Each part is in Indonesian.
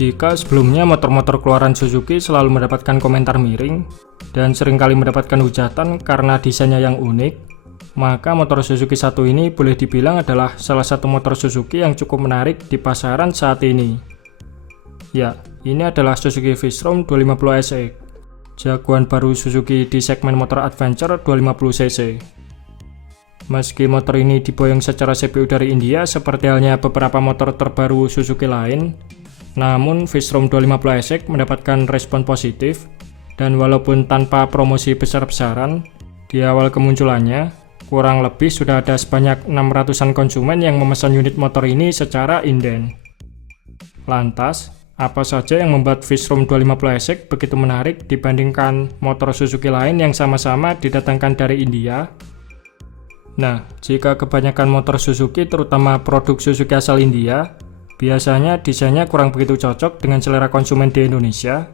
Jika sebelumnya motor-motor keluaran Suzuki selalu mendapatkan komentar miring dan seringkali mendapatkan hujatan karena desainnya yang unik, maka motor Suzuki satu ini boleh dibilang adalah salah satu motor Suzuki yang cukup menarik di pasaran saat ini. Ya, ini adalah Suzuki V-Strom 250 SX, jagoan baru Suzuki di segmen motor adventure 250cc. Meski motor ini diboyong secara CPU dari India seperti halnya beberapa motor terbaru Suzuki lain, namun V-Strom 250 SX mendapatkan respon positif, dan walaupun tanpa promosi besar-besaran, di awal kemunculannya, kurang lebih sudah ada sebanyak 600-an konsumen yang memesan unit motor ini secara inden. Lantas, apa saja yang membuat V-Strom 250 SX begitu menarik dibandingkan motor Suzuki lain yang sama-sama didatangkan dari India? Nah, jika kebanyakan motor Suzuki, terutama produk Suzuki asal India, biasanya desainnya kurang begitu cocok dengan selera konsumen di Indonesia,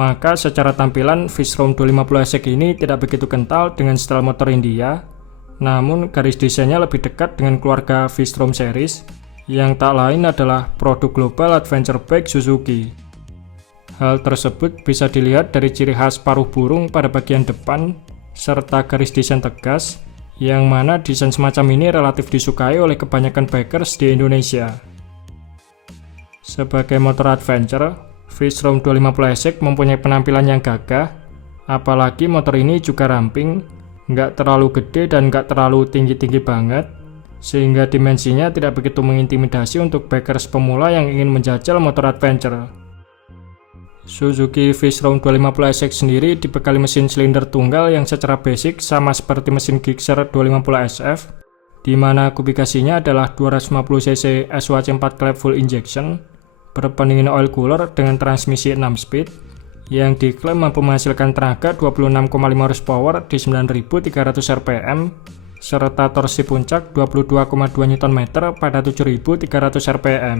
maka secara tampilan V-Strom 250 SX ini tidak begitu kental dengan style motor India, namun garis desainnya lebih dekat dengan keluarga V-Strom series, yang tak lain adalah produk global adventure bike Suzuki. Hal tersebut bisa dilihat dari ciri khas paruh burung pada bagian depan, serta garis desain tegas, yang mana desain semacam ini relatif disukai oleh kebanyakan bikers di Indonesia. Sebagai motor adventure, V-Strom 250 SX mempunyai penampilan yang gagah, apalagi motor ini juga ramping, nggak terlalu gede dan nggak terlalu tinggi-tinggi banget, sehingga dimensinya tidak begitu mengintimidasi untuk bikers pemula yang ingin menjajal motor adventure. Suzuki V-Strom 250 SX sendiri dibekali mesin silinder tunggal yang secara basic sama seperti mesin Gixxer 250 SF, di mana kubikasinya adalah 250cc SOHC 4 klep full injection, berpendingin oil cooler dengan transmisi 6 speed, yang diklaim mampu menghasilkan tenaga 26,5 horsepower di 9.300 rpm, serta torsi puncak 22,2 Nm pada 7.300 rpm.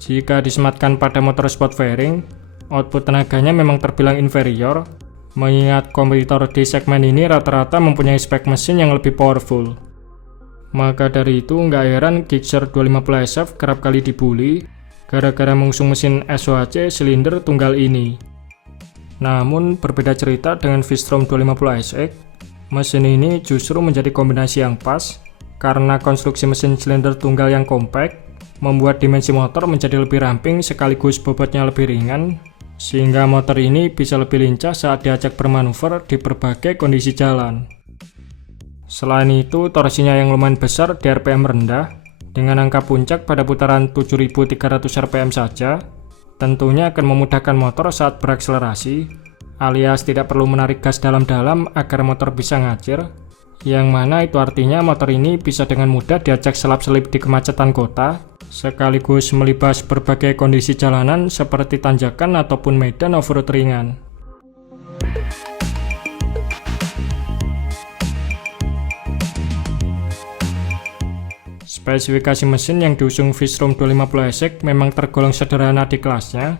Jika disematkan pada motor sport fairing, output tenaganya memang terbilang inferior, mengingat kompetitor di segmen ini rata-rata mempunyai spek mesin yang lebih powerful. Maka dari itu nggak heran Gixxer 250 SF kerap kali dibully gara-gara mengusung mesin SOHC silinder tunggal ini. Namun berbeda cerita dengan V-Strom 250 SX, mesin ini justru menjadi kombinasi yang pas karena konstruksi mesin silinder tunggal yang kompak membuat dimensi motor menjadi lebih ramping sekaligus bobotnya lebih ringan, sehingga motor ini bisa lebih lincah saat diajak bermanuver di berbagai kondisi jalan. Selain itu, torsinya yang lumayan besar di RPM rendah, dengan angka puncak pada putaran 7.300 rpm saja, tentunya akan memudahkan motor saat berakselerasi, alias tidak perlu menarik gas dalam-dalam agar motor bisa ngacir, yang mana itu artinya motor ini bisa dengan mudah diajak selap-selip di kemacetan kota, sekaligus melibas berbagai kondisi jalanan seperti tanjakan ataupun medan off-road ringan. Spesifikasi mesin yang diusung V-Strom 250 SX memang tergolong sederhana di kelasnya,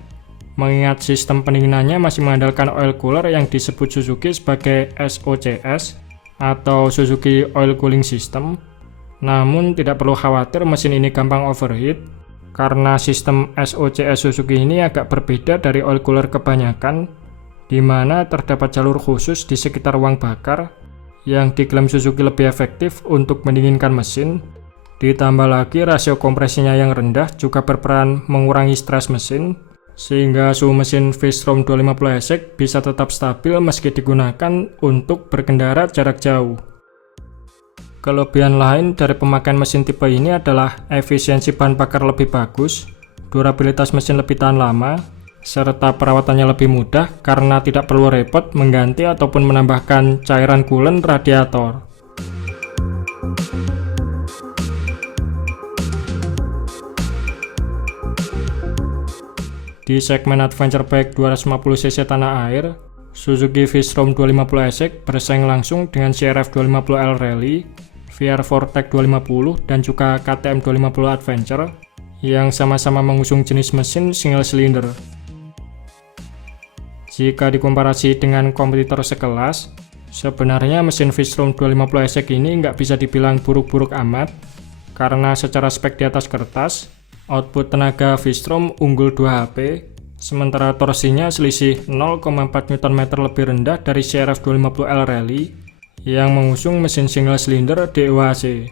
mengingat sistem pendinginannya masih mengandalkan oil cooler yang disebut Suzuki sebagai SOCS atau Suzuki Oil Cooling System. Namun tidak perlu khawatir mesin ini gampang overheat, karena sistem SOCS Suzuki ini agak berbeda dari oil cooler kebanyakan, di mana terdapat jalur khusus di sekitar ruang bakar yang diklaim Suzuki lebih efektif untuk mendinginkan mesin. Ditambah lagi rasio kompresinya yang rendah juga berperan mengurangi stres mesin, sehingga suhu mesin V-Strom 250 SX bisa tetap stabil meski digunakan untuk berkendara jarak jauh. Kelebihan lain dari pemakaian mesin tipe ini adalah efisiensi bahan bakar lebih bagus, durabilitas mesin lebih tahan lama, serta perawatannya lebih mudah karena tidak perlu repot mengganti ataupun menambahkan cairan coolant radiator. Di segmen adventure bike 250cc tanah air, Suzuki V-Strom 250 SX bersaing langsung dengan CRF 250L Rally, VR Vortec 250, dan juga KTM 250 Adventure yang sama-sama mengusung jenis mesin single cylinder. Jika dikomparasi dengan kompetitor sekelas, sebenarnya mesin V-Strom 250 SX ini nggak bisa dibilang buruk-buruk amat, karena secara spek di atas kertas, Output tenaga V-Strom unggul 2 HP, sementara torsinya selisih 0,4 Nm lebih rendah dari CRF 250L Rally yang mengusung mesin single silinder DOHC.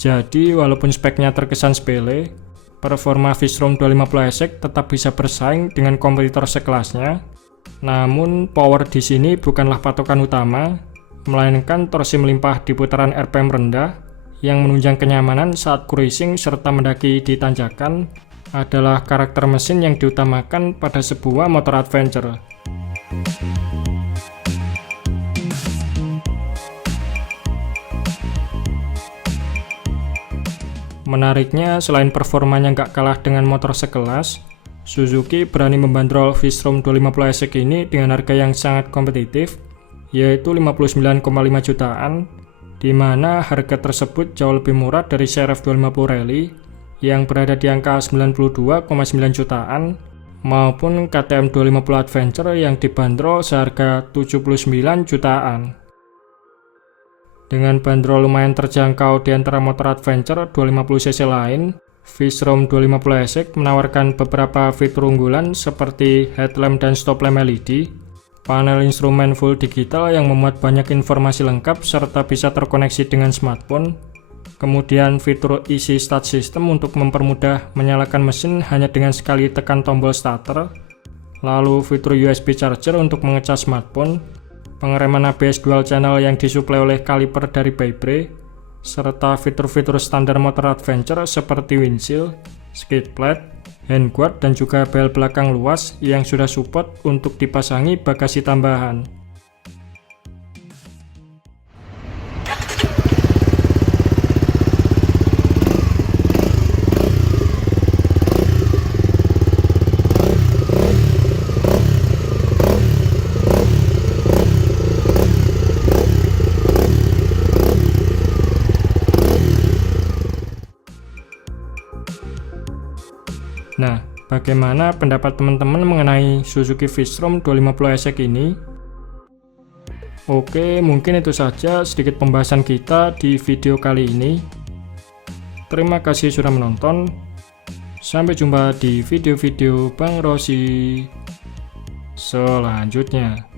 Jadi walaupun speknya terkesan sepele, performa V-Strom 250 ESEC tetap bisa bersaing dengan kompetitor sekelasnya. Namun power di sini bukanlah patokan utama, melainkan torsi melimpah di putaran RPM rendah yang menunjang kenyamanan saat cruising serta mendaki di tanjakan adalah karakter mesin yang diutamakan pada sebuah motor adventure. Menariknya, selain performanya nggak kalah dengan motor sekelas, Suzuki berani membandrol V-Strom 250 ESEC ini dengan harga yang sangat kompetitif, yaitu 59,5 jutaan, di mana harga tersebut jauh lebih murah dari CRF 250 Rally yang berada di angka 92,9 jutaan, maupun KTM 250 Adventure yang dibanderol seharga 79 jutaan. Dengan bandrol lumayan terjangkau di antara motor adventure 250cc lain, V-Strom 250 ESEC menawarkan beberapa fitur unggulan seperti headlamp dan stop lamp LED, panel instrumen full digital yang memuat banyak informasi lengkap serta bisa terkoneksi dengan smartphone, kemudian fitur easy start system untuk mempermudah menyalakan mesin hanya dengan sekali tekan tombol starter, lalu fitur USB charger untuk mengecas smartphone, pengereman ABS dual channel yang disuplai oleh kaliper dari Vibray, serta fitur-fitur standar motor adventure seperti windshield, skid plate, handguard, dan juga bel belakang luas yang sudah support untuk dipasangi bagasi tambahan. Nah, bagaimana pendapat teman-teman mengenai Suzuki V-Strom 250 ESEC ini? Oke, mungkin itu saja sedikit pembahasan kita di video kali ini. Terima kasih sudah menonton. Sampai jumpa di video-video Bang Rossi selanjutnya.